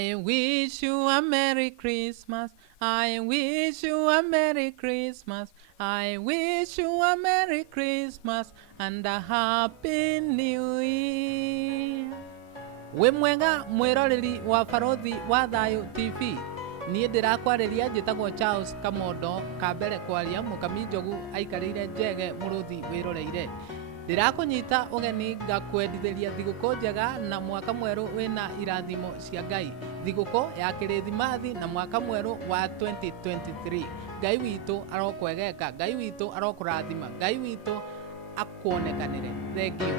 I wish you a Merry Christmas. I wish you a Merry Christmas. I wish you a Merry Christmas and a Happy New Year. Wĩ mwega mwĩroreri wa Barothi wa Thayũ TV. Niĩ ndĩrakwarĩria njĩtagwo Charles Kamondo, kambere kwaria mũkami njogu aikarĩire njege mũrũthi wĩroreire. Ndĩrakũnyita ũgeni ngakwendithĩria thigũkũ njega na mwaka mwerũ wĩna irathimo cia Ngai. Thigũkũ ya Kĩrĩthimathi na mwaka mwerũ wa 2023. Ngai witũ arokwegeka, Ngai witũ arokũrathima, Ngai witũ akuonekanĩre. Thank you.